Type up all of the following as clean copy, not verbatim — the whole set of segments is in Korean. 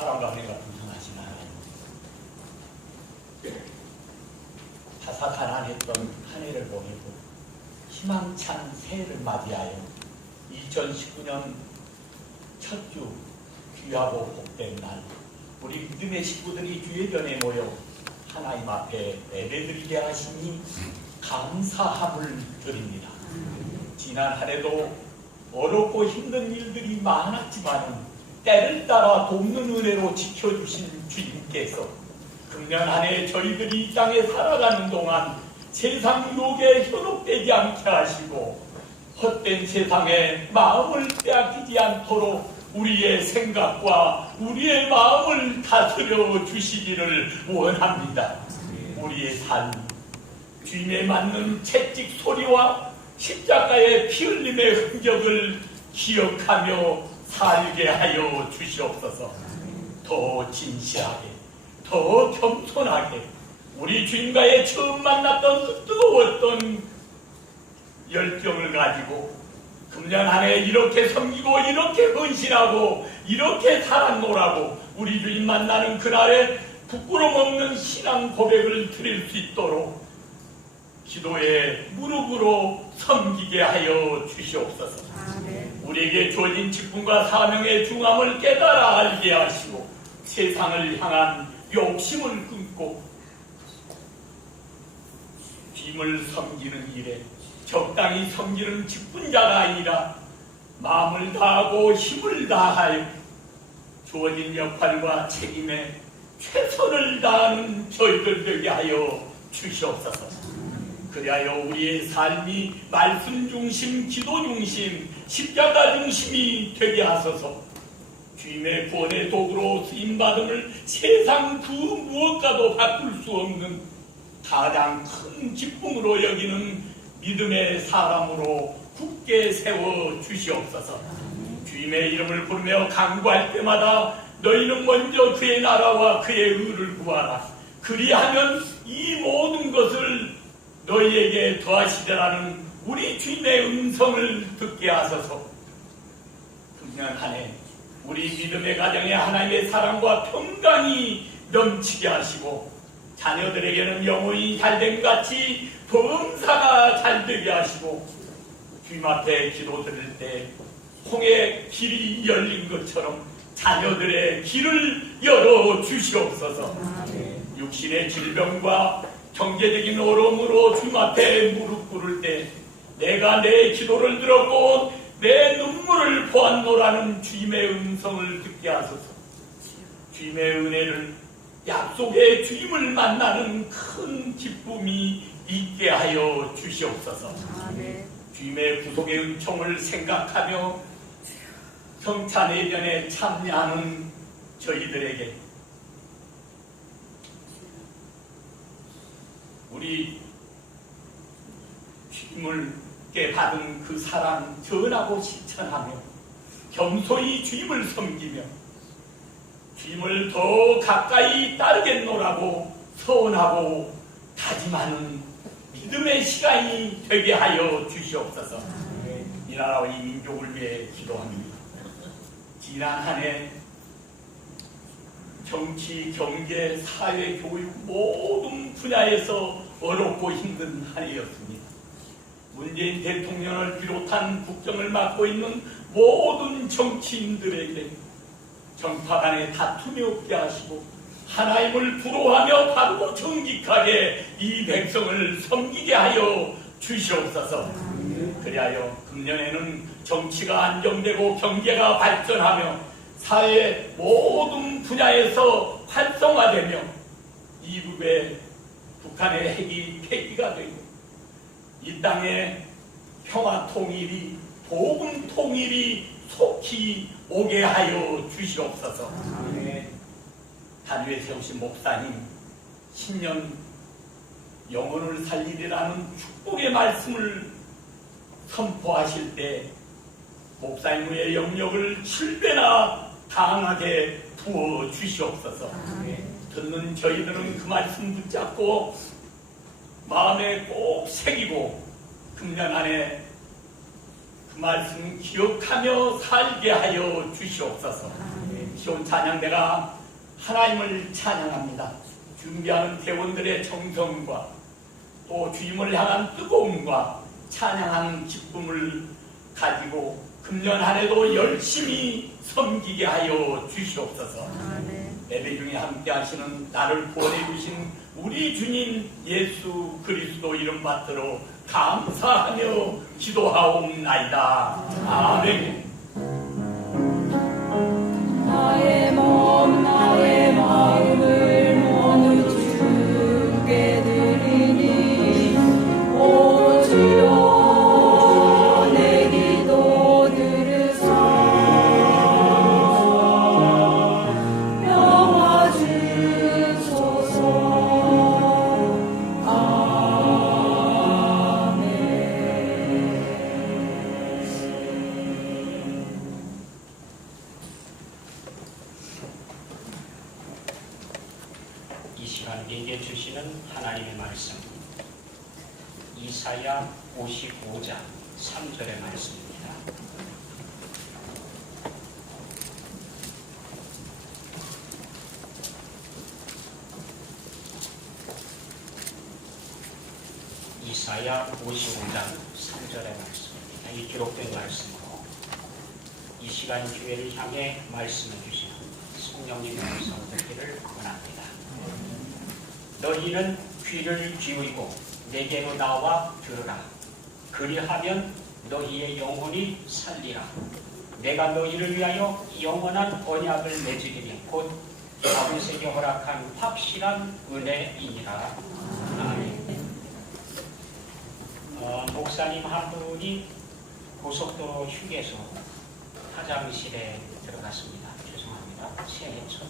사랑과 은혜가 풍성하신 하나님, 파삭가난했던 한 해를 보내고 희망찬 새해를 맞이하여 2019년 첫 주 귀하고 복된 날, 우리 믿음의 식구들이 주의 전에 모여 하나님 앞에 예배드리게 하시니 감사함을 드립니다. 지난 한 해도 어렵고 힘든 일들이 많았지만 때를 따라 돕는 은혜로 지켜주신 주님께서 금년 한 해 저희들이 이 땅에 살아가는 동안 세상 욕에 현혹되지 않게 하시고 헛된 세상에 마음을 빼앗기지 않도록 우리의 생각과 우리의 마음을 다스려 주시기를 원합니다. 우리의 삶, 주님에 맞는 채찍 소리와 십자가의 피 흘림의 흔적을 기억하며 살게 하여 주시옵소서. 더 진실하게, 더 겸손하게 우리 주님과의 처음 만났던 그 뜨거웠던 열정을 가지고 금년 한 해 이렇게 섬기고 이렇게 헌신하고 이렇게 살았노라고 우리 주님 만나는 그날에 부끄럼 없는 신앙 고백을 드릴 수 있도록 기도의 무릎으로 섬기게 하여 주시옵소서. 우리에게 주어진 직분과 사명의 중함을 깨달아 알게 하시고 세상을 향한 욕심을 끊고 주님을 섬기는 일에 적당히 섬기는 직분자가 아니라 마음을 다하고 힘을 다하여 주어진 역할과 책임에 최선을 다하는 저희들 되게 하여 주시옵소서. 그리하여 우리의 삶이 말씀 중심, 기도 중심, 십자가 중심이 되게 하소서. 주님의 구원의 도구로 쓰임받음을 세상 그 무엇과도 바꿀 수 없는 가장 큰 기쁨으로 여기는 믿음의 사람으로 굳게 세워 주시옵소서. 주님의 이름을 부르며 간구할 때마다 너희는 먼저 그의 나라와 그의 의를 구하라. 그리하면 이 모든 것을 너희에게 더하시리라는 우리 주님의 음성을 듣게 하소서. 금년 한 해 우리 믿음의 가정에 하나님의 사랑과 평강이 넘치게 하시고 자녀들에게는 영혼이 잘됨 같이 범사가 잘되게 하시고 주님 앞에 기도 드릴 때 홍해 길이 열린 것처럼 자녀들의 길을 열어 주시옵소서. 육신의 질병과 경제적인 어려움으로 주님 앞에 무릎 꿇을 때 내가 내 기도를 들었고 내 눈물을 보았노라는 주님의 음성을 듣게 하소서. 주님의 은혜를 약속의 주님을 만나는 큰 기쁨이 있게 하여 주시옵소서. 주님의 구속의 은총을 생각하며 성찬 예전에 참여하는 저희들에게 우리 주님께 받은 그 사랑 전하고 실천하며 겸손히 주님을 섬기며 주님을 더 가까이 따르겠노라고 서원하고 다짐하는 믿음의 시간이 되게 하여 주시옵소서. 이 나라와 이 민족을 위해 기도합니다. 지난 한 해 정치, 경제, 사회, 교육 모든 분야에서 어렵고 힘든 한 해였습니다. 문재인 대통령을 비롯한 국정을 맡고 있는 모든 정치인들에게 정파 간의 다툼이 없게 하시고 하나님을 부러워하며 바르고 정직하게 이 백성을 섬기게 하여 주시옵소서. 그리하여 금년에는 정치가 안정되고 경제가 발전하며 사회 모든 분야에서 활성화되며 이북의 북한의 핵이 폐기가 되고 이 땅에 평화 통일이 복음 통일이 속히 오게 하여 주시옵소서. 단 위에 세우신 목사님 10년 영혼을 살리리라는 축복의 말씀을 선포하실 때 목사님의 영역을 7배나 강하게 부어 주시옵소서. 듣는 저희들은 그 말씀 붙잡고 마음에 꼭 새기고 금년 안에 그 말씀 기억하며 살게 하여 주시옵소서. 시온 찬양대가 하나님을 찬양합니다. 준비하는 대원들의 정성과 또 주님을 향한 뜨거움과 찬양하는 기쁨을 가지고 금년 한 해도 열심히 섬기게 하여 주시옵소서. 예배 중에 함께 하시는 나를 보내주신 우리 주님 예수 그리스도 이름 받들어 감사하며 기도하옵나이다. 아멘. 나의 몸 나의 마음을 모두 주께 드리니 오 주여 내 기도 들으사 명하 주소서. 이 시간 내게 주시는 하나님의 말씀 이사야 55장 3절의 말씀입니다. 이사야 55장 3절의 말씀입니다. 이 기록된 말씀으로 이 시간 교회를 향해 말씀해 주시는 성령님의 음성 듣기를 원합니다. 너희는 귀를 기울이고 내게로 나와 들으라. 그리하면 너희의 영혼이 살리라. 내가 너희를 위하여 영원한 언약을 맺으리니 곧 다윗에게 허락한 확실한 은혜이니라. 아멘. 목사님 한 분이 고속도로 휴게소 화장실에 들어갔습니다. 죄송합니다. 새해 첫.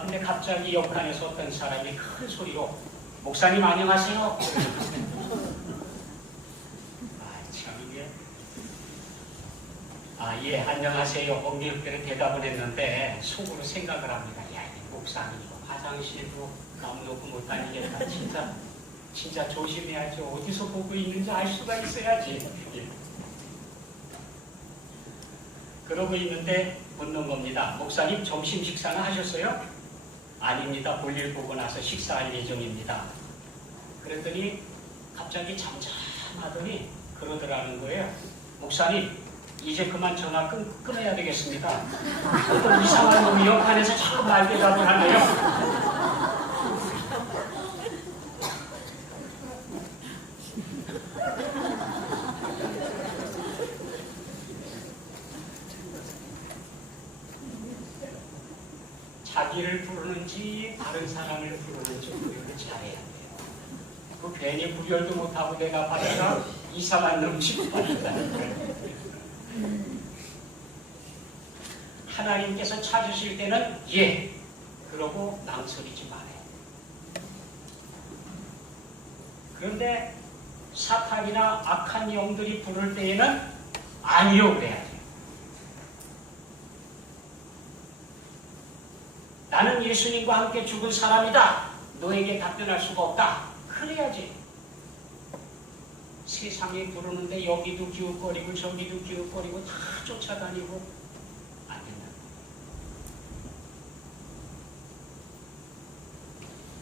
근데 갑자기 옆칸에서 어떤 사람이 큰 소리로 목사님 안녕하세요. 참 이게 예 안녕하세요. 엉뚱하게 대답을 했는데 속으로 생각을 합니다. 야, 이 목사님 화장실도 남 놓고 못 다니겠다. 진짜 조심해야지. 어디서 보고 있는지 알 수가 있어야지. 그러고 있는데 묻는 겁니다. 목사님 점심 식사는 하셨어요? 아닙니다. 볼일 보고 나서 식사할 예정입니다. 그랬더니 갑자기 잠잠하더니 그러더라는 거예요. 목사님 이제 그만 전화 끊어야 되겠습니다. 어떤 이상한 놈이 옆판에서 자꾸 말대답을 하네요. 자기를 부르는지 다른 사람을 부르는지 구별을 잘해야 돼요. 그 괜히 구별도 못하고 내가 받아서 이상한 놈 취급받는다는 거예요. 하나님께서 찾으실 때는 예, 그러고 망설이지 말아요. 그런데 사탄이나 악한 영들이 부를 때에는 아니요 그래야죠. 나는 예수님과 함께 죽은 사람이다. 너에게 답변할 수가 없다. 그래야지. 세상에 부르는데 여기도 기웃거리고 저기도 기웃거리고 다 쫓아다니고 안 된다.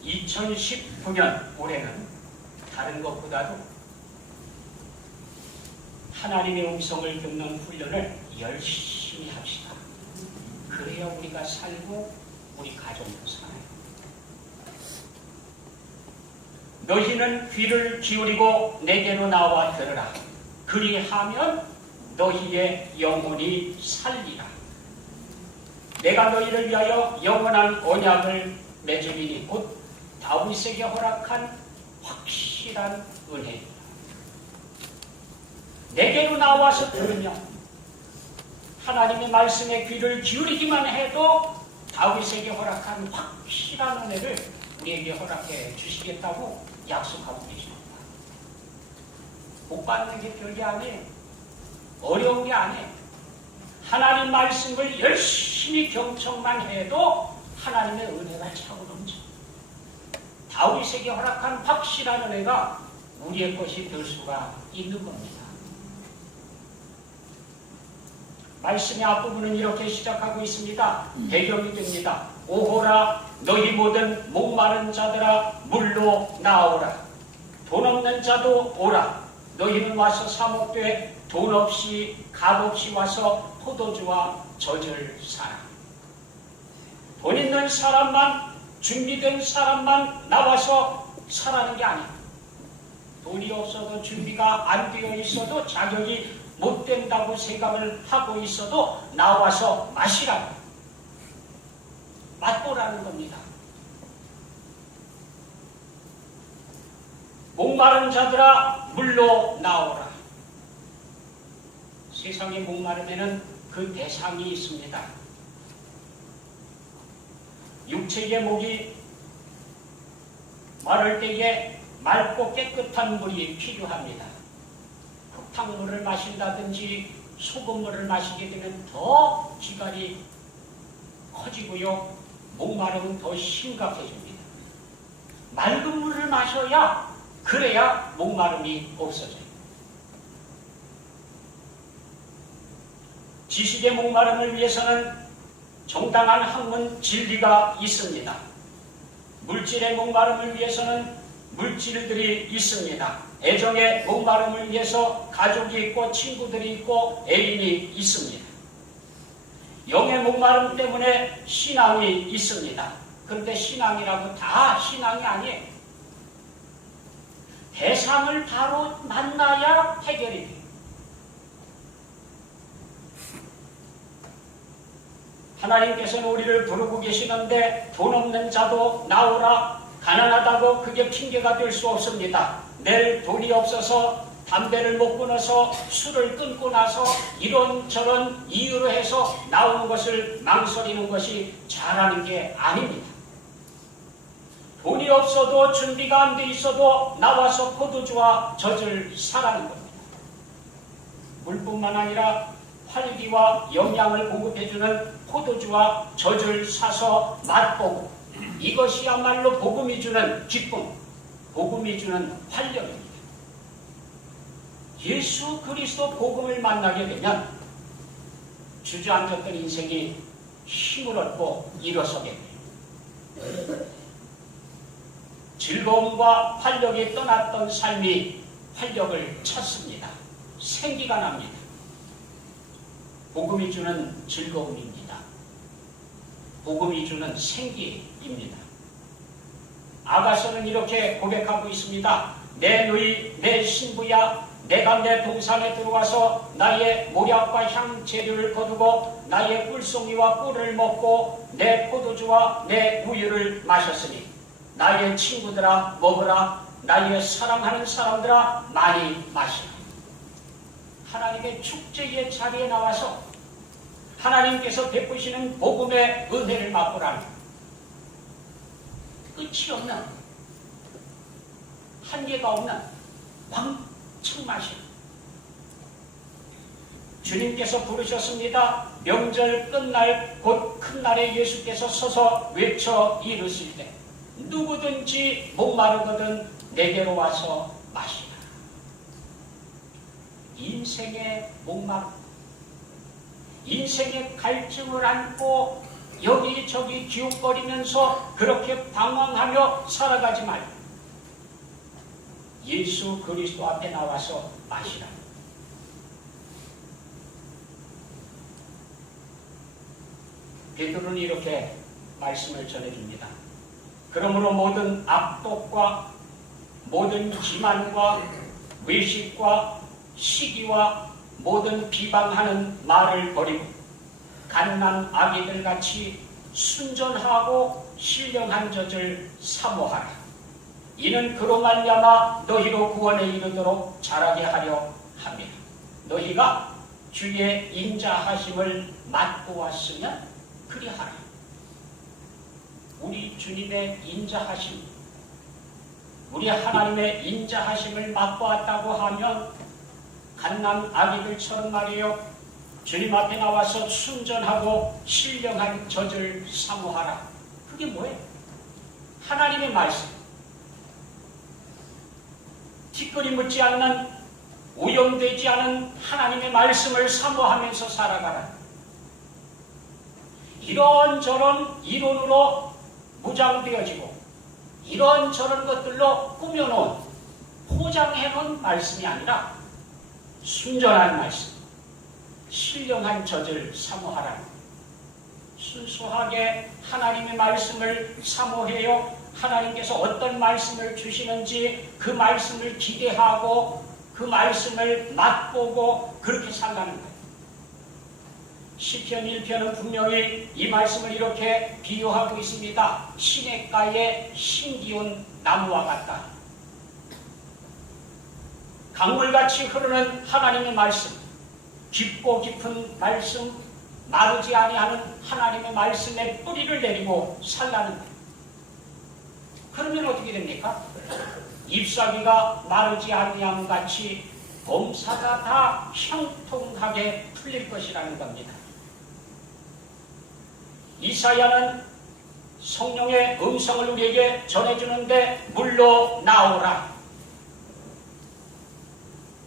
2019년 올해는 다른 것보다도 하나님의 음성을 듣는 훈련을 열심히 합시다. 그래야 우리가 살고 우리 가정도 살아요. 너희는 귀를 기울이고 내게로 나와 들으라. 그리하면 너희의 영혼이 살리라. 내가 너희를 위하여 영원한 언약을 맺으리니 곧 다윗에게 허락한 확실한 은혜이다. 내게로 나와서 들으면 하나님의 말씀에 귀를 기울이기만 해도 다윗에게 허락한 확실한 은혜를 우리에게 허락해 주시겠다고 약속하고 계십니다. 못 받는 게 별게 아니에요. 어려운 게 아니에요. 하나님 말씀을 열심히 경청만 해도 하나님의 은혜가 차고 넘쳐. 다윗에게 허락한 확실한 은혜가 우리의 것이 될 수가 있는 겁니다. 말씀의 앞부분은 이렇게 시작하고 있습니다. 배경이 됩니다. 오호라 너희 모든 목마른 자들아 물로 나오라. 돈 없는 자도 오라. 너희는 와서 사 먹되 돈 없이 값 없이 와서 포도주와 젖을 사라. 돈 있는 사람만, 준비된 사람만 나와서 사라는 게 아니야. 돈이 없어도 준비가 안 되어 있어도 자격이 못 된다고 생각을 하고 있어도 나와서 마시라고. 맛보라는 겁니다. 목마른 자들아 물로 나오라. 세상의 목마름에는 그 대상이 있습니다. 육체의 목이 마를 때에 맑고 깨끗한 물이 필요합니다. 흙탕물을 마신다든지 소금물을 마시게 되면 더 기갈이 커지고요. 목마름은 더 심각해집니다. 맑은 물을 마셔야 그래야 목마름이 없어져요. 지식의 목마름을 위해서는 정당한 학문 진리가 있습니다. 물질의 목마름을 위해서는 물질들이 있습니다. 애정의 목마름을 위해서 가족이 있고 친구들이 있고 애인이 있습니다. 영의 목마름 때문에 신앙이 있습니다. 그런데 신앙이라고 다 신앙이 아니에요. 대상을 바로 만나야 해결이 돼요. 하나님께서는 우리를 부르고 계시는데 돈 없는 자도 나오라. 가난하다고 그게 핑계가 될 수 없습니다. 내일 돈이 없어서 담배를 못 끊어서 술을 끊고 나서 이런저런 이유로 해서 나오는 것을 망설이는 것이 잘하는 게 아닙니다. 돈이 없어도 준비가 안 돼 있어도 나와서 포도주와 젖을 사라는 겁니다. 물뿐만 아니라 활기와 영양을 공급해주는 포도주와 젖을 사서 맛보고, 이것이야말로 복음이 주는 기쁨, 복음이 주는 활력입니다. 예수 그리스도 복음을 만나게 되면 주저앉았던 인생이 힘을 얻고 일어서게 돼요. 즐거움과 활력이 떠났던 삶이 활력을 찾습니다. 생기가 납니다. 복음이 주는 즐거움입니다. 복음이 주는 생기입니다. 아가서는 이렇게 고백하고 있습니다. 내 누이, 내 신부야, 내가 내 동산에 들어와서 나의 모략과 향 재료를 거두고 나의 꿀송이와 꿀을 먹고 내 포도주와 내 우유를 마셨으니 나의 친구들아 먹으라. 나의 사랑하는 사람들아 많이 마시라. 하나님의 축제의 자리에 나와서 하나님께서 베푸시는 복음의 은혜를 맛보라는 끝이 없는, 한계가 없는 왕창 마시는, 주님께서 부르셨습니다. 명절 끝날 곧 큰 날에 예수께서 서서 외쳐 이르실 때 누구든지 목마르거든 내게로 와서 마시라. 인생의 목마름, 인생의 갈증을 안고 여기저기 기웃거리면서 그렇게 방황하며 살아가지 말고 예수 그리스도 앞에 나와서 마시라. 베드로는 이렇게 말씀을 전해줍니다. 그러므로 모든 악독과 모든 기만과 외식과 시기와 모든 비방하는 말을 버리고 갓난 아기들 같이 순전하고 신령한 젖을 사모하라. 이는 그로 말미암아 너희로 구원에 이르도록 자라게 하려 함이라. 너희가 주의 인자하심을 맛보았으면 그리하라. 우리 주님의 인자하심, 우리 하나님의 인자하심을 맛보았다고 하면 갓난 아기들처럼 말이에요. 주님 앞에 나와서 순전하고 신령한 젖을 사모하라. 그게 뭐예요? 하나님의 말씀. 티끌이 묻지 않는, 오염되지 않은 하나님의 말씀을 사모하면서 살아가라. 이런저런 이론으로 무장되어지고 이런저런 것들로 꾸며놓은 포장해놓은 말씀이 아니라 순전한 말씀, 신령한 젖을 사모하라는 순수하게 하나님의 말씀을 사모해요. 하나님께서 어떤 말씀을 주시는지 그 말씀을 기대하고 그 말씀을 맛보고 그렇게 살라는 거예요. 시편 1편은 분명히 이 말씀을 이렇게 비유하고 있습니다. 시냇가에 신기운 나무와 같다. 강물같이 흐르는 하나님의 말씀, 깊고 깊은 말씀, 마르지 아니하는 하나님의 말씀에 뿌리를 내리고 살라는 거예요. 그러면 어떻게 됩니까? 잎사귀가 마르지 아니함 같이 범사가 다 형통하게 풀릴 것이라는 겁니다. 이사야는 성령의 음성을 우리에게 전해주는데 물로 나오라.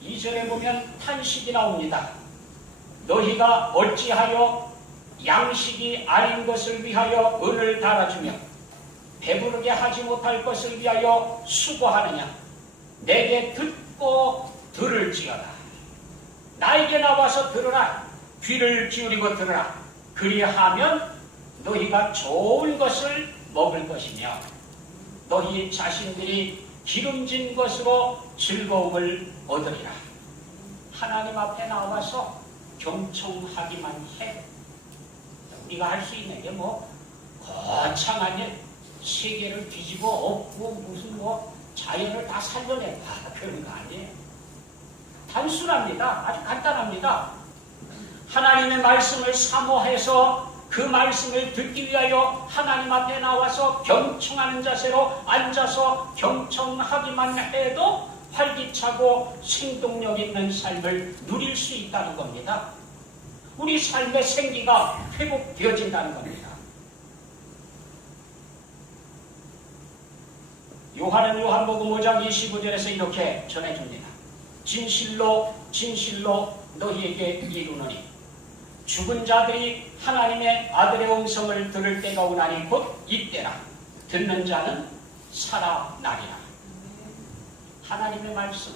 2절에 보면 탄식이 나옵니다. 너희가 어찌하여 양식이 아닌 것을 위하여 은을 달아주며 배부르게 하지 못할 것을 위하여 수고하느냐. 내게 듣고 들을지어다. 나에게 나와서 들으라. 귀를 기울이고 들으라. 그리하면 너희가 좋은 것을 먹을 것이며 너희 자신들이 기름진 것으로 즐거움을 얻으리라. 하나님 앞에 나와서 경청하기만 해. 우리가 할 수 있는 게 거창한 일, 세계를 뒤집어 엎고 무슨 자연을 다 살려내봐 그런 거 아니에요. 단순합니다. 아주 간단합니다. 하나님의 말씀을 사모해서 그 말씀을 듣기 위하여 하나님 앞에 나와서 경청하는 자세로 앉아서 경청하기만 해도 활기차고 생동력 있는 삶을 누릴 수 있다는 겁니다. 우리 삶의 생기가 회복되어진다는 겁니다. 요한은 요한복음 5장 25절에서 이렇게 전해줍니다. 진실로 진실로 너희에게 이르노니 죽은 자들이 하나님의 아들의 음성을 들을 때가 오나니 곧 이때라. 듣는 자는 살아나리라. 하나님의 말씀,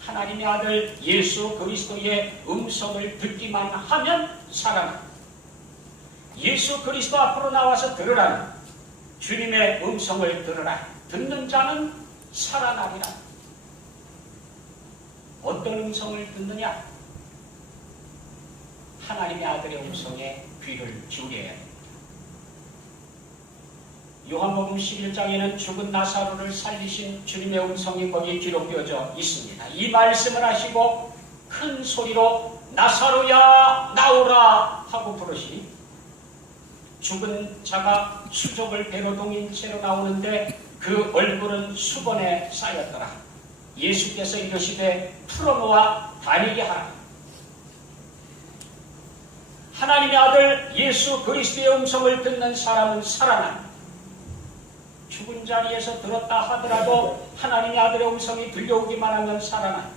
하나님의 아들 예수 그리스도의 음성을 듣기만 하면 살아나. 예수 그리스도 앞으로 나와서 들으라. 주님의 음성을 들으라. 듣는 자는 살아나리라. 어떤 음성을 듣느냐? 하나님의 아들의 음성에 귀를 기울여야 합니다. 요한복음 11장에는 죽은 나사로를 살리신 주님의 음성이 거기에 기록되어져 있습니다. 이 말씀을 하시고 큰 소리로 나사로야 나오라 하고 부르시니 죽은 자가 수족을 배로 동인 채로 나오는데 그 얼굴은 수건에 쌓였더라. 예수께서 이르시되 풀어놓아 다니게 하라. 하나님의 아들 예수 그리스도의 음성을 듣는 사람은 살아난다. 죽은 자리에서 들었다 하더라도 하나님의 아들의 음성이 들려오기만 하면 살아난다.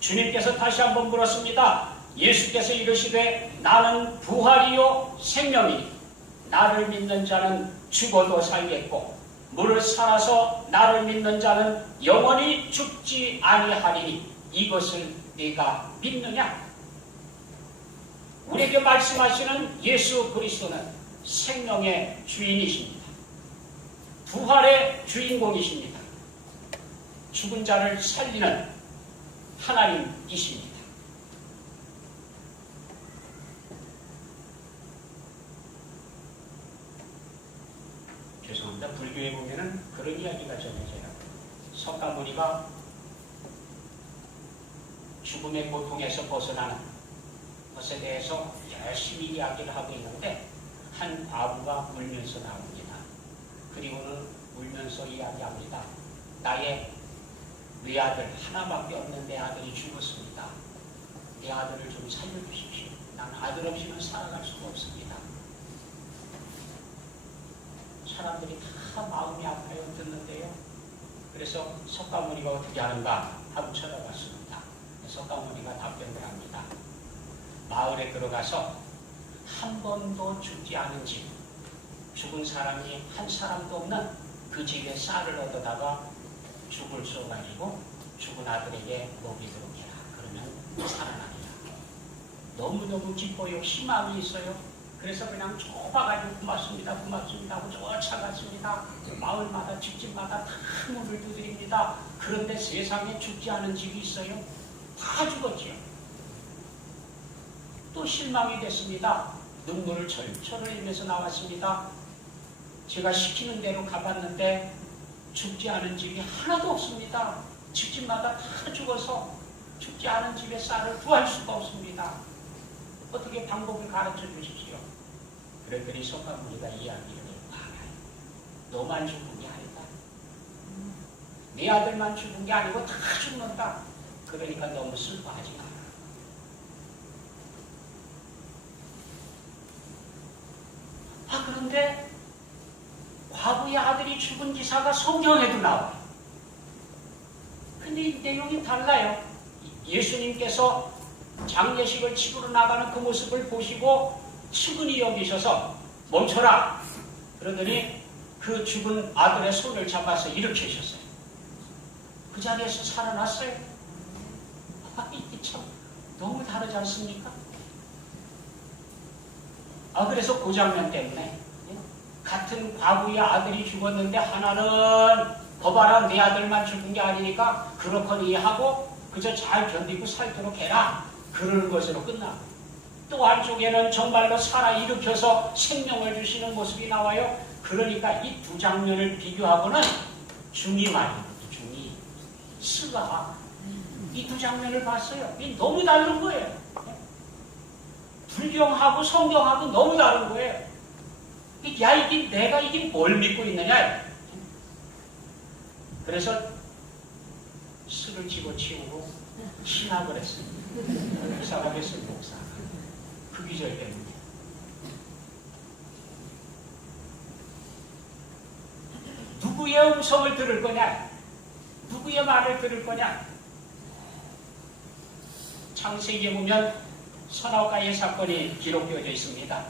주님께서 다시 한번 물었습니다. 예수께서 이르시되 나는 부활이요 생명이니 나를 믿는 자는 죽어도 살겠고 무릇 살아서 나를 믿는 자는 영원히 죽지 아니하리니 이것을 네가 믿느냐? 우리에게 말씀하시는 예수 그리스도는 생명의 주인이십니다. 부활의 주인공이십니다. 죽은 자를 살리는 하나님이십니다. 죄송합니다. 불교에 보면은 그런 이야기가 전해져요. 석가모니가 죽음의 고통에서 벗어나는 것에 대해서 열심히 이야기를 하고 있는데 한 과부가 울면서 나옵니다. 그리고는 울면서 이야기합니다. 나의 외아들 하나밖에 없는 내 아들이 죽었습니다. 내 아들을 좀 살려주십시오. 난 아들 없이는 살아갈 수가 없습니다. 사람들이 다 마음이 아파요 듣는데요. 그래서 석가모니가 어떻게 하는가 하고 쳐다봤습니다. 석가모니가 답변을 합니다. 마을에 들어가서 한 번도 죽지 않은 집, 죽은 사람이 한 사람도 없는 그 집에 쌀을 얻어다가 죽을 쏘가지고 죽은 아들에게 먹이도록 해라. 그러면 살아나리라. 너무너무 기뻐요. 희망이 있어요. 그래서 그냥 좁아가지고 고맙습니다. 고맙습니다 하고 쫓아갔습니다. 마을마다 집집마다 다 문을 두드립니다. 그런데 세상에 죽지 않은 집이 있어요? 다 죽었지요. 또 실망이 됐습니다. 눈물을 철철 흘리면서 나왔습니다. 제가 시키는 대로 가봤는데 죽지 않은 집이 하나도 없습니다. 집집마다 다 죽어서 죽지 않은 집에 쌀을 구할 수가 없습니다. 어떻게 방법을 가르쳐 주십시오. 그랬더니 성가모니가 이야기를 해요. 너만 죽은 게 아니다. 네 아들만 죽은 게 아니고 다 죽는다. 그러니까 너무 슬퍼하지 마라. 그런데 과부의 아들이 죽은 기사가 성경에도 나와요. 근데 이 내용이 달라요. 예수님께서 장례식을 치르러 나가는 그 모습을 보시고 측은히 여기셔서 멈춰라. 그러더니 그 죽은 아들의 손을 잡아서 일으키셨어요. 그 자리에서 살아났어요. 이게 참 너무 다르지 않습니까? 그래서 그 장면 때문에 같은 과부의 아들이 죽었는데 하나는 거봐라 내 아들만 죽은 게 아니니까 그렇거니 하고 그저 잘 견디고 살도록 해라. 그러는 것으로 끝나고 또 한쪽에는 정말로 살아 일으켜서 생명을 주시는 모습이 나와요. 그러니까 이 두 장면을 비교하고는 중이 말입니다. 중이 스가 이 두 장면을 봤어요. 이 너무 다른 거예요. 불경하고 성경하고 너무 다른 거예요. 야, 이게 내가 이게 뭘 믿고 있느냐? 그래서 술을 집어치우고 신학을 했습니다. 목사가 됐어요, 목사. 그 기절 때문에. 누구의 음성을 들을 거냐? 누구의 말을 들을 거냐? 창세기에 보면 선악과의 사건이 기록되어져 있습니다.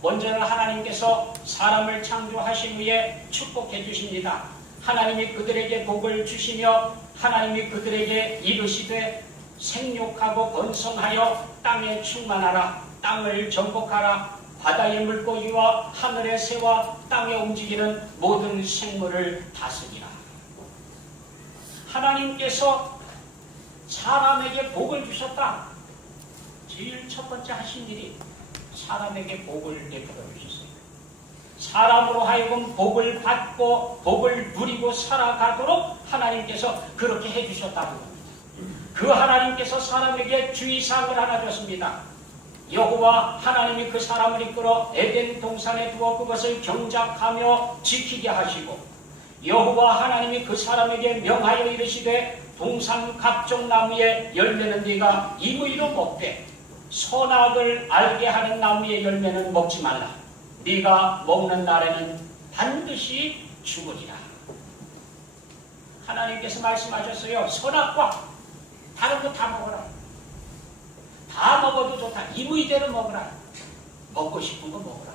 먼저는 하나님께서 사람을 창조하신 후에 축복해 주십니다. 하나님이 그들에게 복을 주시며 하나님이 그들에게 이르시되 생육하고 번성하여 땅에 충만하라. 땅을 정복하라. 바다의 물고기와 하늘의 새와 땅에 움직이는 모든 생물을 다스리라. 하나님께서 사람에게 복을 주셨다. 제일 첫 번째 하신 일이 사람에게 복을 베풀어 주셨어요. 사람으로 하여금 복을 받고 복을 누리고 살아가도록 하나님께서 그렇게 해주셨다는 겁니다. 그 하나님께서 사람에게 주의사항을 하나 줬습니다. 여호와 하나님이 그 사람을 이끌어 에덴 동산에 두어 그것을 경작하며 지키게 하시고 여호와 하나님이 그 사람에게 명하여 이르시되 동산 각종 나무의 열매는 네가 임의로 먹되 선악을 알게 하는 나무의 열매는 먹지 말라. 네가 먹는 날에는 반드시 죽으리라. 하나님께서 말씀하셨어요. 선악과 다른 거 다 먹어라. 다 먹어도 좋다. 임의대로 먹어라. 먹고 싶은 거 먹어라.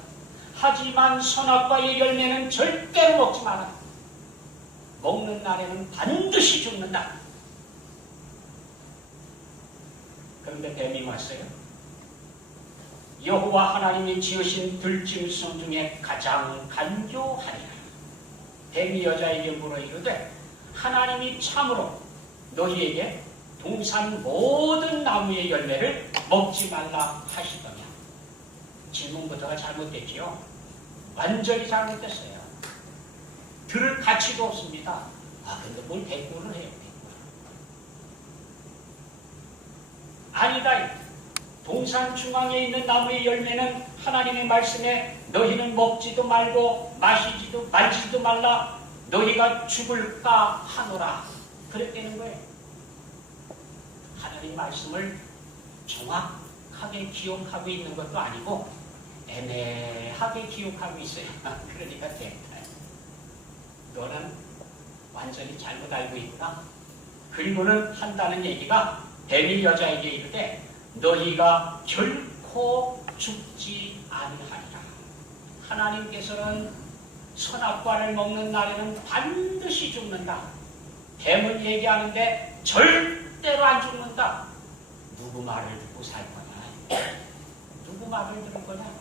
하지만 선악과의 열매는 절대로 먹지 마라. 먹는 날에는 반드시 죽는다. 그런데 뱀이 왔어요. 여호와 하나님이 지으신 들짐승 중에 가장 간교하리라. 뱀이 여자에게 물어 이르되 하나님이 참으로 너희에게 동산 모든 나무의 열매를 먹지 말라 하시더냐. 질문부터가 잘못됐지요. 완전히 잘못됐어요. 들을 가치도 없습니다. 근데 뭘 대꾸를 해요. 아니다. 동산 중앙에 있는 나무의 열매는 하나님의 말씀에 너희는 먹지도 말고 마시지도 말지도 말라. 너희가 죽을까 하노라. 그랬다는 거예요. 하나님 말씀을 정확하게 기억하고 있는 것도 아니고 애매하게 기억하고 있어요. 그러니까 됐다. 너는 완전히 잘못 알고 있구나. 그리고는 한다는 얘기가 뱀이 여자에게 이르되 너희가 결코 결코 죽지 아니하리라. 하나님께서는 선악과를 먹는 날에는 반드시 죽는다. 뱀은 얘기하는데 절대로 안 죽는다. 누구 말을 듣고 살 거냐? 누구 말을 들을 거냐?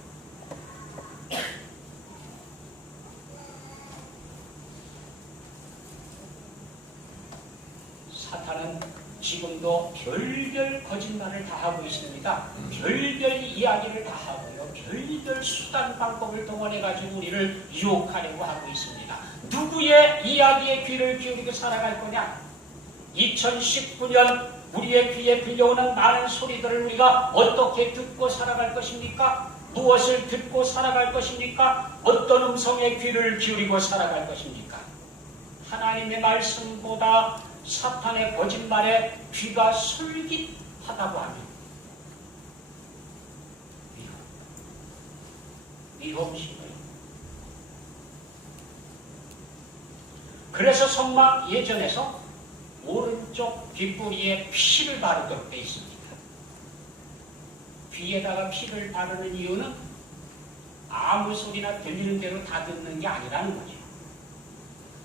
사탄은 지금도 별별 거짓말을 다 하고 있습니다. 별별 이야기를 다 하고요. 별별 수단 방법을 동원해가지고 우리를 유혹하려고 하고 있습니다. 누구의 이야기에 귀를 기울이고 살아갈 거냐? 2019년 우리의 귀에 들려오는 많은 소리들을 우리가 어떻게 듣고 살아갈 것입니까? 무엇을 듣고 살아갈 것입니까? 어떤 음성에 귀를 기울이고 살아갈 것입니까? 하나님의 말씀보다 사탄의 거짓말에 귀가 솔깃하다고 하면 위험심을. 그래서 성막 예전에서 오른쪽 귓부리에 피를 바르도록 되어 있습니다. 귀에다가 피를 바르는 이유는 아무 소리나 들리는 대로 다 듣는 게 아니라는 거죠.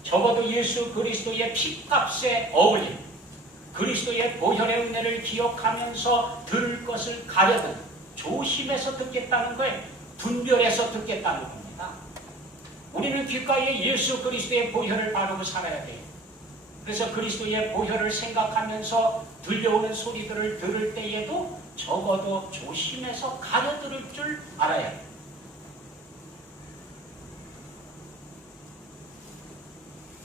적어도 예수 그리스도의 피값에 어울린 그리스도의 보혈의 은혜를 기억하면서 들을 것을 가려든 조심해서 듣겠다는 거예요. 분별해서 듣겠다는 겁니다. 우리는 귓가에 예수 그리스도의 보혈을 바르고 살아야 돼요. 그래서 그리스도의 보혈을 생각하면서 들려오는 소리들을 들을 때에도 적어도 조심해서 가려들을 줄 알아야 해요.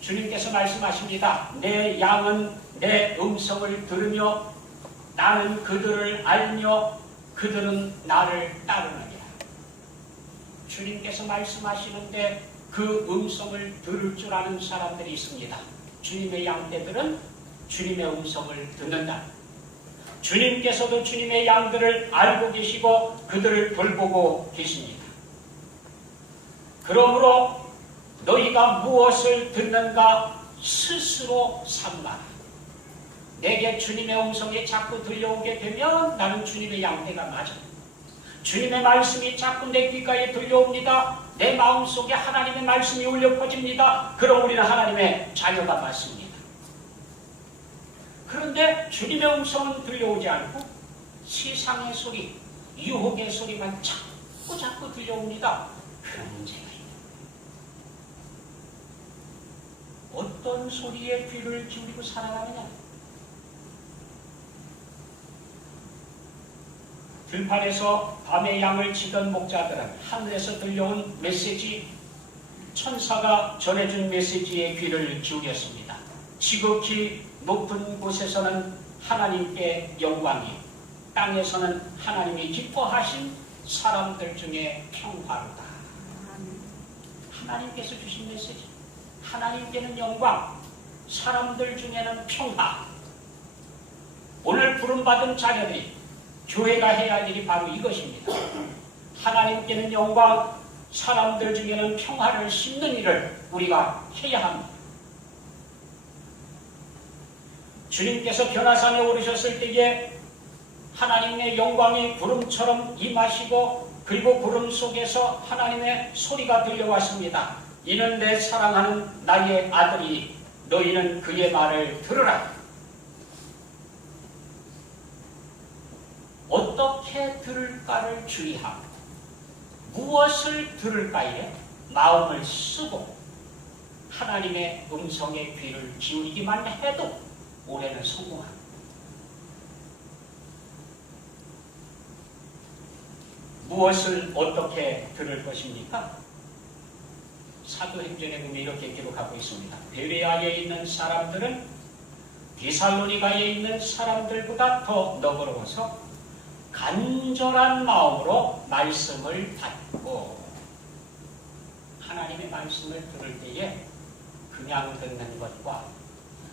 주님께서 말씀하십니다. 내 양은 내 음성을 들으며 나는 그들을 알며 그들은 나를 따르느니라. 주님께서 말씀하시는데 그 음성을 들을 줄 아는 사람들이 있습니다. 주님의 양떼들은 주님의 음성을 듣는다. 주님께서도 주님의 양들을 알고 계시고 그들을 돌보고 계십니다. 그러므로 너희가 무엇을 듣는가 스스로 삼가라. 내게 주님의 음성이 자꾸 들려오게 되면 나는 주님의 양떼가 맞아. 주님의 말씀이 자꾸 내 귓가에 들려옵니다. 내 마음속에 하나님의 말씀이 울려 퍼집니다. 그럼 우리는 하나님의 자녀가 맞습니다. 그런데 주님의 음성은 들려오지 않고 세상의 소리, 유혹의 소리만 자꾸 들려옵니다. 그런 문제가 있다. 어떤 소리에 귀를 기울이고 살아가느냐? 들판에서 밤에 양을 치던 목자들은 하늘에서 들려온 메시지, 천사가 전해준 메시지에 귀를 기울였습니다. 지극히 높은 곳에서는 하나님께 영광이, 땅에서는 하나님이 기뻐하신 사람들 중에 평화로다. 하나님께서 주신 메시지. 하나님께는 영광, 사람들 중에는 평화. 오늘 부름받은 자녀들이 교회가 해야 할 일이 바로 이것입니다. 하나님께는 영광, 사람들 중에는 평화를 심는 일을 우리가 해야 합니다. 주님께서 변화산에 오르셨을 때에 하나님의 영광이 구름처럼 임하시고 그리고 구름 속에서 하나님의 소리가 들려왔습니다. 이는 내 사랑하는 나의 아들이 너희는 그의 말을 들으라. 어떻게 들을까를 주의하고 무엇을 들을까에 마음을 쓰고 하나님의 음성에 귀를 기울이기만 해도 올해는 성공합니다. 무엇을 어떻게 들을 것입니까? 사도행전에 보면 이렇게 기록하고 있습니다. 베레아에 있는 사람들은 디살로니가에 있는 사람들보다 더 너그러워서 간절한 마음으로 말씀을 받고, 하나님의 말씀을 들을 때에 그냥 듣는 것과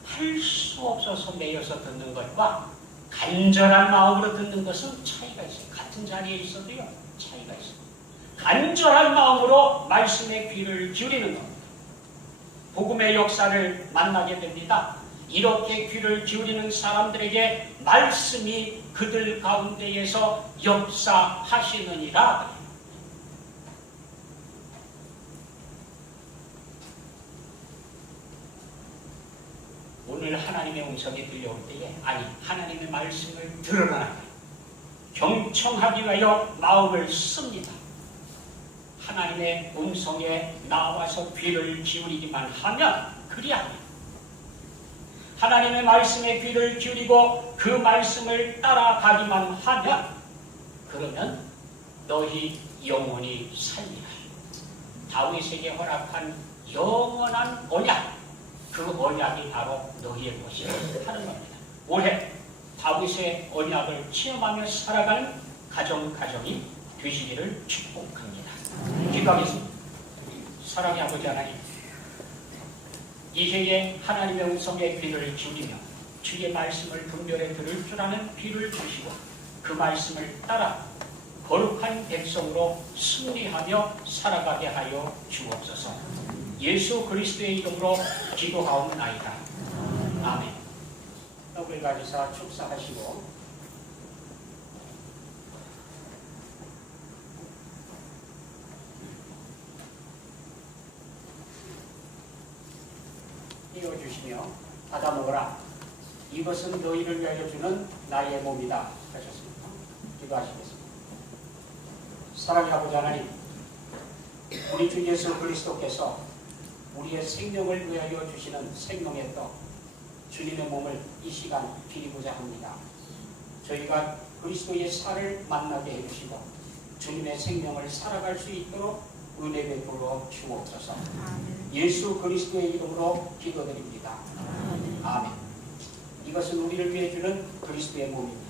할 수 없어서 매여서 듣는 것과 간절한 마음으로 듣는 것은 차이가 있어요. 같은 자리에 있어도요, 차이가 있어요. 간절한 마음으로 말씀의 귀를 기울이는 겁니다. 복음의 역사를 만나게 됩니다. 이렇게 귀를 기울이는 사람들에게 말씀이 그들 가운데에서 역사하시느니라. 오늘 하나님의 음성이 들려올 때에 아니 하나님의 말씀을 들으라 경청하기 위하여 마음을 씁니다. 하나님의 음성에 나와서 귀를 기울이기만 하면 그리하니 하나님의 말씀에 귀를 기울이고 그 말씀을 따라가기만 하면 그러면 너희 영혼이 살리라. 다윗에게 허락한 영원한 언약, 그 언약이 바로 너희의 것이라 하는 겁니다. 올해 다윗의 언약을 체험하며 살아가는 가정이 되시기를 축복합니다. 기도하겠습니다. 사랑의 아버지 하나님, 이제에 하나님의 음성에 귀를 기울이며 주의 말씀을 분별해 들을 줄 아는 귀를 주시고 그 말씀을 따라 거룩한 백성으로 승리하며 살아가게 하여 주옵소서. 예수 그리스도의 이름으로 기도하옵나이다. 아멘. 떡을 가지사 축사하시고 띄워주시며 받아 먹으라. 이것은 너희를 위하여 주는 나의 몸이다 하셨습니다. 기도하시겠습니다. 사랑의 아버지 하나님, 우리 주 예수 그리스도께서 우리의 생명을 위하여 주시는 생명의 떡, 주님의 몸을 이 시간 드리고자 합니다. 저희가 그리스도의 살을 만나게 해주시고 주님의 생명을 살아갈 수 있도록 은혜 베풀어 주옵소서. 예수 그리스도의 이름으로 기도드립니다. 아멘. 이것은 우리를 위해 주는 그리스도의 몸입니다.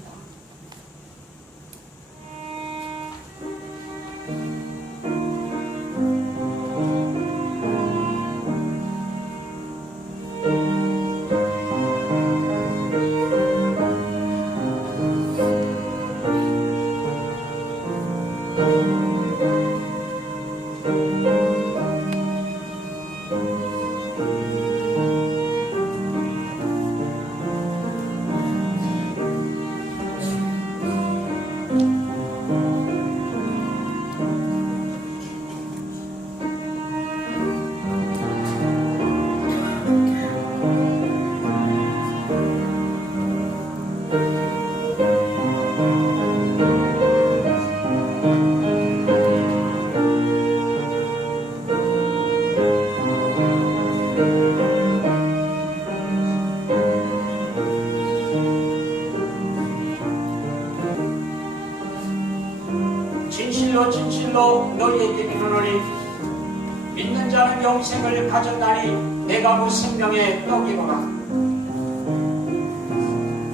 진실로 너희에게 이르노니 믿는 자는 영생을 가졌나니 내가 그 생명의 떡이로라.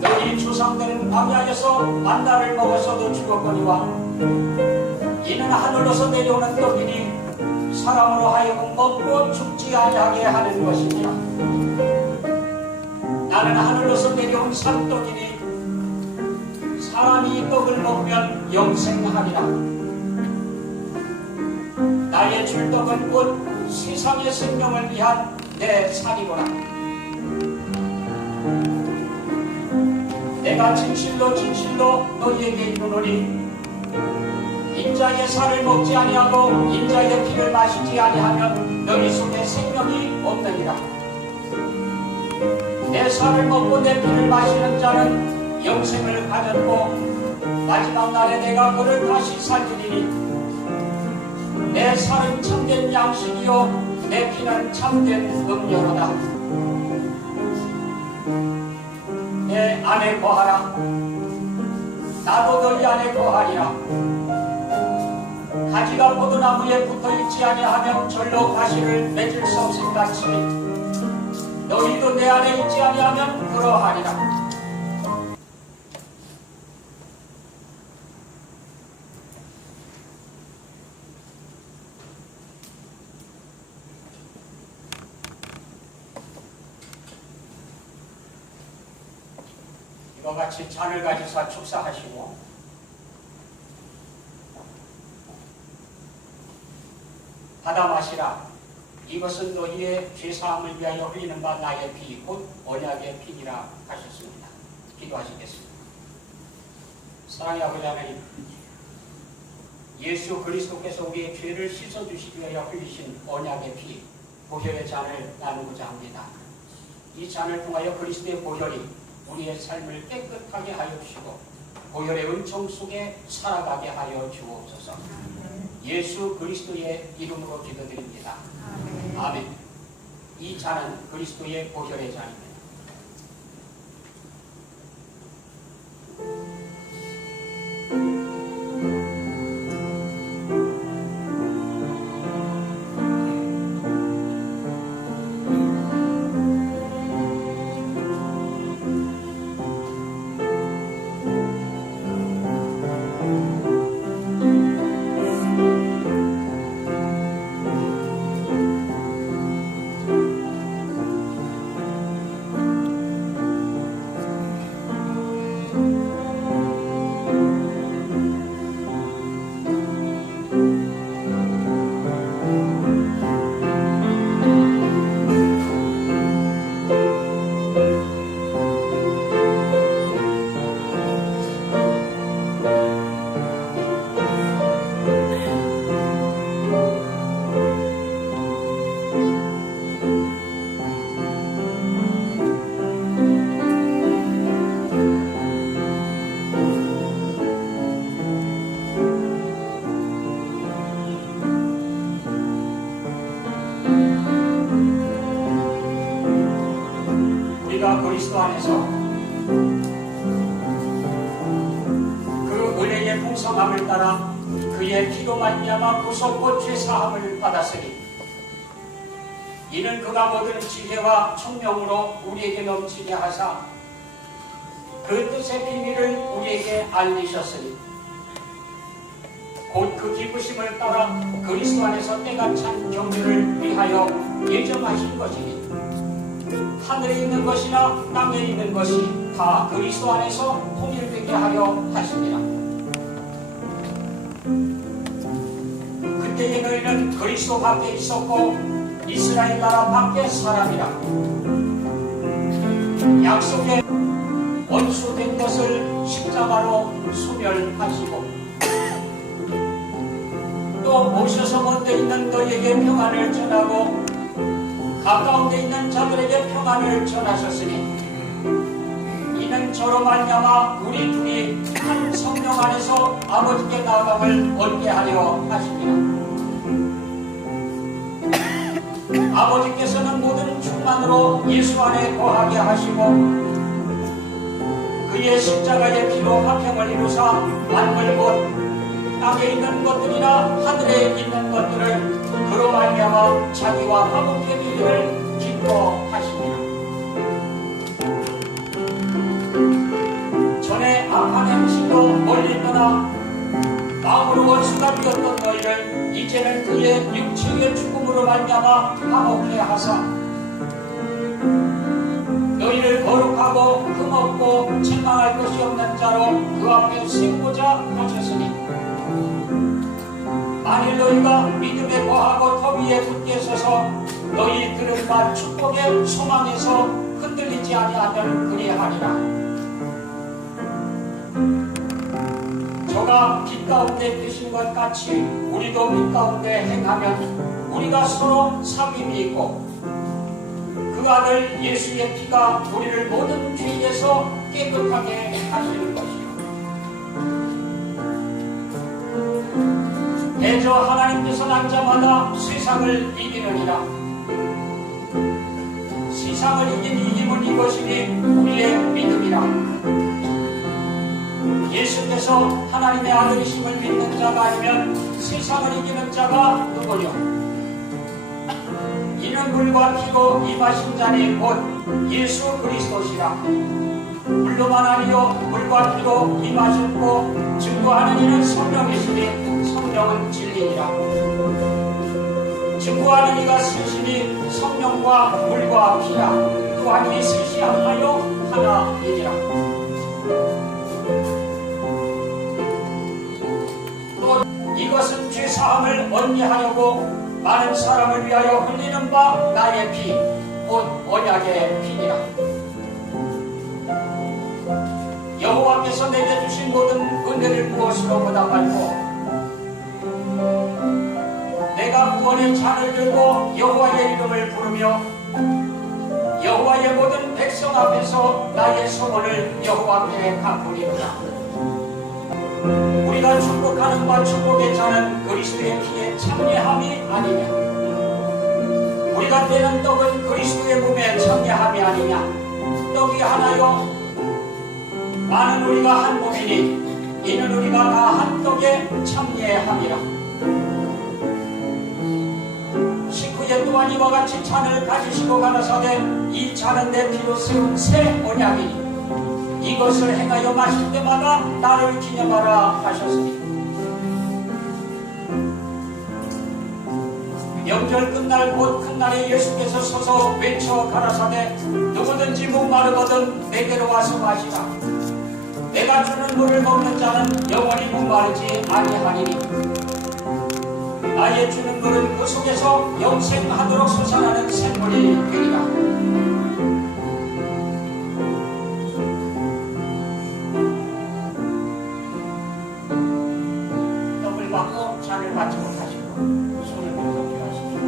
너희 조상들은 광야에서 만나를 먹어서도 죽었거니와 이는 하늘로서 내려오는 떡이니 사람으로 하여금 먹고 죽지 아니하게 하는 것이니라. 나는 하늘로서 내려온 산떡이니 사람이 이 떡을 먹으면 영생하리라. 나의 줄떡은 곧 세상의 생명을 위한 내 살이로라. 내가 진실로 너희에게 이르노니 인자의 살을 먹지 아니하고 인자의 피를 마시지 아니하면 너희 속에 생명이 없느니라. 내 살을 먹고 내 피를 마시는 자는 영생을 가졌고 마지막 날에 내가 그를 다시 살리리니 내 살은 참된 양식이요 내 피는 참된 음료로다. 내 안에 거하라. 나도 너희 안에 거하리라. 가지가 포도나무에 붙어있지 아니하면 절로 가시를 맺을 수 없음 같이 너희도 내 안에 있지 아니하면 그러하리라. 이와 같이 잔을 가지사 축사하시고 받아 마시라. 이것은 너희의 죄사함을 위하여 흘리는 바 나의 피 곧 언약의 피니라 하셨습니다. 기도하시겠습니다. 사랑의 아버지 하나님, 예수 그리스도께서 우리의 죄를 씻어주시기 위하여 흘리신 언약의 피, 보혈의 잔을 나누고자 합니다. 이 잔을 통하여 그리스도의 보혈이 우리의 삶을 깨끗하게 하여 주시고 보혈의 은총 속에 살아가게 하여 주옵소서. 예수 그리스도의 이름으로 기도드립니다. 아멘. 이 잔은 그리스도의 보혈의 잔입니다. 우리가 그리스도 안에서 그 은혜의 풍성함을 따라 그의 피로 말미암아 구속과 죄사함을 받았으니 이는 그가 모든 지혜와 총명으로 우리에게 넘치게 하사 그 뜻의 비밀을 우리에게 알리셨으니 곧 그 기쁘심을 따라 그리스도 안에서 때가 찬 경륜을 위하여 예정하신 것이니 하늘에 있는 것이나 땅에 있는 것이 다 그리스도 안에서 통일되게 하여 하십니다. 그때에 너희는 그리스도 밖에 있었고 이스라엘 나라 밖에 사람이라 약속의 원수된 것을 십자가로 소멸하시고 또 오셔서 먼데 있는 너희에게 평안을 전하고 가까운 데 있는 자들에게 평안을 전하셨으니 이는 저로 말미암아 우리 둘이 한 성령 안에서 아버지께 나아감을 얻게 하려 하십니다. 아버지께서는 모든 충만으로 예수 안에 거하게 하시고 그의 십자가의 피로 화평을 이루사 만물 곧 땅에 있는 것들이나 하늘에 있는 것들을 그로 말미암아 자기와 화목해 비기를 기뻐하십니다. 전에 악한 행실로 멀리 떠나 마음으로 원수가 되었던 너희를 이제는 그의 육체의 죽음으로 말미암아 화목해 하사 너희를 거룩하고 흠없고 책망할 것이 없는 자로 그 앞에 세우고자 하셨으니 만일 너희가 믿음에 거하고 터 위에 굳게 서서 너희 들은 바 축복의 소망에서 흔들리지 아니하면 그리하리라. 저가 빛 가운데 계신 것 같이 우리도 빛 가운데 행하면 우리가 서로 사귐이 있고 그 아들 예수의 피가 우리를 모든 죄에서 깨끗하게 하시는 것이요 대저 하나님께서 난 자마다 세상을 이기느니라. 세상을 이긴 이 힘은 이것이니 우리의 믿음이라. 예수께서 하나님의 아들이심을 믿는 자가 아니면 세상을 이기는 자가 누구뇨? 이는 물과 피로 임하신 자니 곧 예수 그리스도시라. 물로만 아니요 물과 피로 임하셨고 증거하는 이는 성령이시니 성령은 진리니라. 증거하는 이가 셋이니 성령과 물과 피라. 또한 이 셋이 합하여 하나이니라. 또 이것은 죄사함을 언니하려고 많은 사람을 위하여 흘리는 바 나의 피, 곧 언약의 피니라. 여호와께서 내게 주신 모든 것으로 보답하고 내가 구원의 잔을 들고 여호와의 이름을 부르며 여호와의 모든 백성 앞에서 나의 소원을 여호와께 갚으리로다. 우리가 축복하는 바 축복의 잔은 그리스도의 피에 참여함이 아니냐. 우리가 떼는 떡은 그리스도의 몸에 참여함이 아니냐. 떡이 하나요 많은 우리가 한 몸이니 이는 우리가 다 한 떡에 참여함이라. 식후에 또한 이와 같이 잔을 가지시고 가라사대 이 잔은 내 피로 세운 새 언약이니 이것을 행하여 마실 때마다 나를 기념하라 하셨으니 명절 끝날 곧 큰 날에 예수께서 서서 외쳐 가라사대 누구든지 목마르거든 내게로 와서 마시라. 내가 주는 물을 먹는 자는 영원히 목마르지 아니하리니 나의 주는 물은 그 속에서 영생하도록 솟아나는 샘물이 되리라. 떡을 받고 잔을 받지 못하시고 손을 들고 기도하십시오.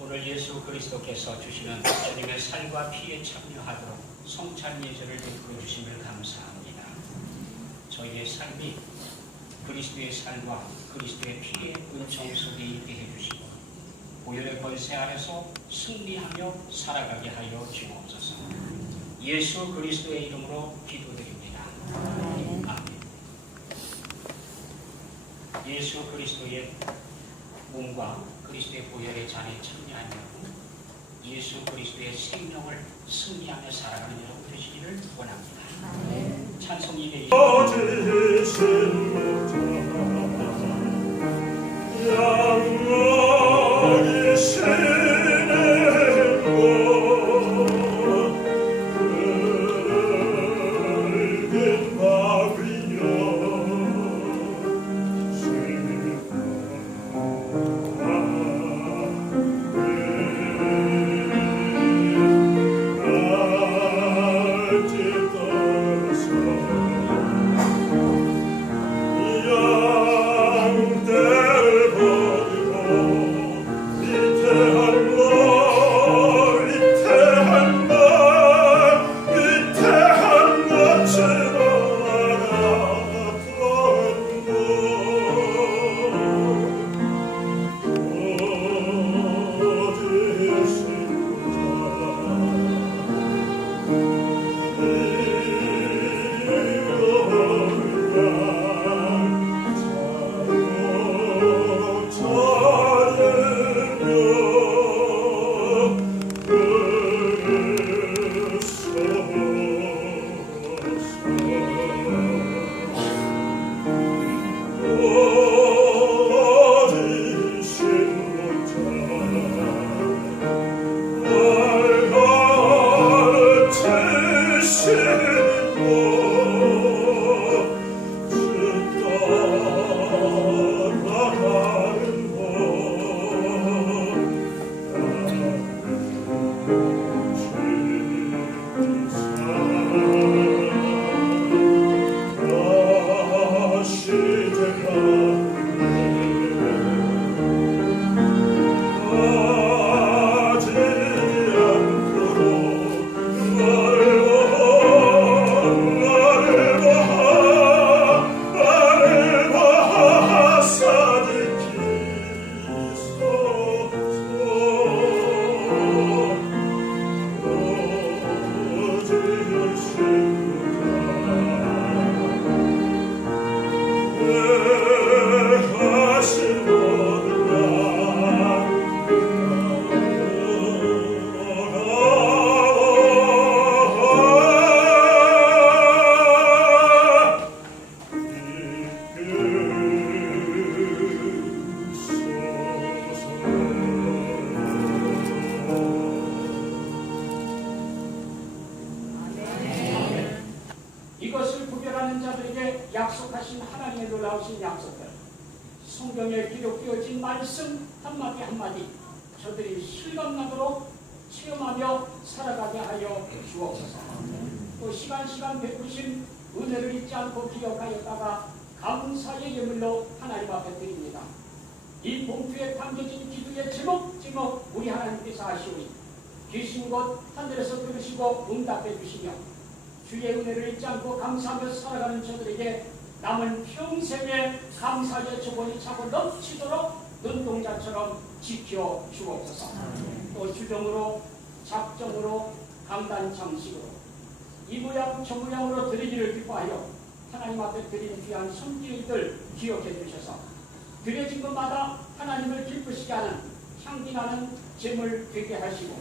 오늘 예수 그리스도께서 주시는 주님의 살과 피에 참여하도록 성찬 예절을 베풀어 주심을 감사합니다. 저희의 삶이 그리스도의 살과 그리스도의 피의 은총 속에 있게 해주시고 보혈의 권세 아래서 승리하며 살아가게 하여 주옵소서. 예수 그리스도의 이름으로 기도드립니다. 아멘. 예수 그리스도의 몸과 그리스도의 보혈의 잔에 참여하며 예수 그리스도의 생명을 승리하며 살아가는 여러분 되시기를 원합니다. 찬송 220. 이것을 구별하는 자들에게 약속하신 하나님의 놀라우신 약속들, 성경에 기록되어진 말씀 한마디 한마디 저들이 실감나도록 체험하며 살아가게 하여 주옵소서. 또 시간 베푸신 은혜를 잊지 않고 기억하였다가 감사의 예물로 하나님 앞에 드립니다. 이 봉투에 담겨진 기도의 제목 우리 하나님께서 아시오니 계신 곳 하늘에서 들으시고 응답해 주시며 주의 은혜를 잊지 않고 감사하며 살아가는 저들에게 남은 평생의 감사의 조건이 차고 넘치도록 눈동자처럼 지켜 주옵소서. 또 주정으로 작정으로 강단장식으로 이 모양 저 모양으로 드리기를 기뻐하여 하나님 앞에 드린 귀한 손길들 기억해 주셔서 드려진 것마다 하나님을 기쁘시게 하는 향기나는 제물 되게 하시고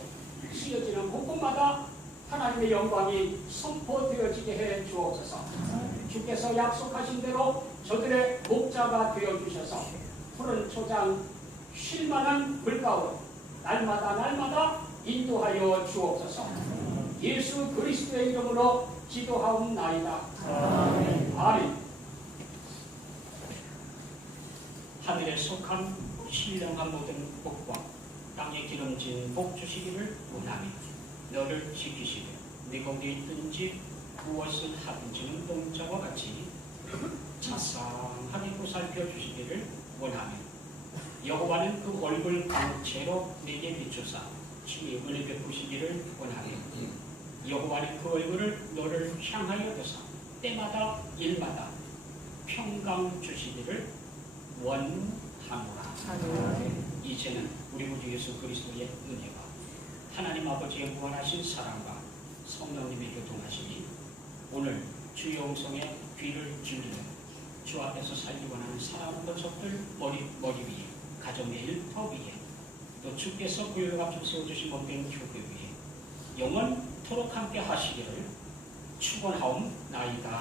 쓰여지는 곳곳마다 하나님의 영광이 선포되어지게 해 주옵소서. 주께서 약속하신 대로 저들의 목자가 되어 주셔서 푸른 초장 쉴만한 물가로 날마다 인도하여 주옵소서. 예수 그리스도의 이름으로 기도하옵나이다. 아멘. 하늘에 속한 신령한 모든 복과 땅에 기름진 복 주시기를 원하며 너를 지키시되 네 거기에 있든지 무엇을 하든지는 동자와 같이 자상하게 보살펴 주시기를 원하며 여호와는 그 얼굴 광채로 내게 비추사 주의 은혜 베푸시기를 원하며 여호와는 그 얼굴을 너를 향하여 드사 때마다 일마다 평강 주시기를 원하노라. 이제는 우리 구주 예수 그리스도의 은혜가 하나님 아버지의 무한하신 사랑과 성령님의 교통하심이 오늘 주의 음성에 귀를 기울이며 주 앞에서 살기 원하는 사랑하는 것들 머리 위에 가정의 일터 위에 또 주께서 구約앞에 세워주신 몸된 교회 위에 영원토록 함께 하시기를 축원하옵나이다.